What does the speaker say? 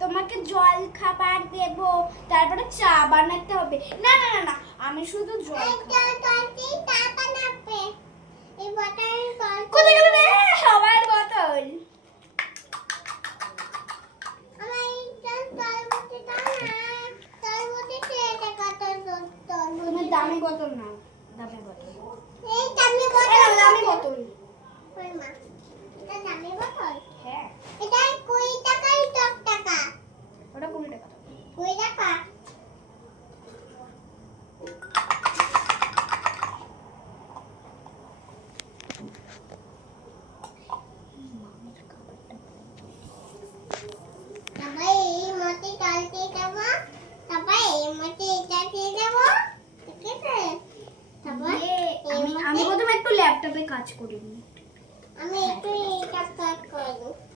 তোমাকে জল খাবার দেব, তারপরে চা বানাতে হবে। না না না না, আমি শুধু জল কোথায় গেল রে সবার বোতল? তুমি দামি বোতল নাও, দামি বোতল, দামি বোতল। হ্যাঁ, এটা 20 টাকাই 10 টাকা। ওটা 20 টাকা। 20 টাকা। তারপরে এই মতে ডাল দিয়ে দেবো, তারপরে এই মতে এটা দিয়ে দেবো, ঠিক আছে? তারপর আমি প্রথমে একটু ল্যাপটপে কাজ করি নি।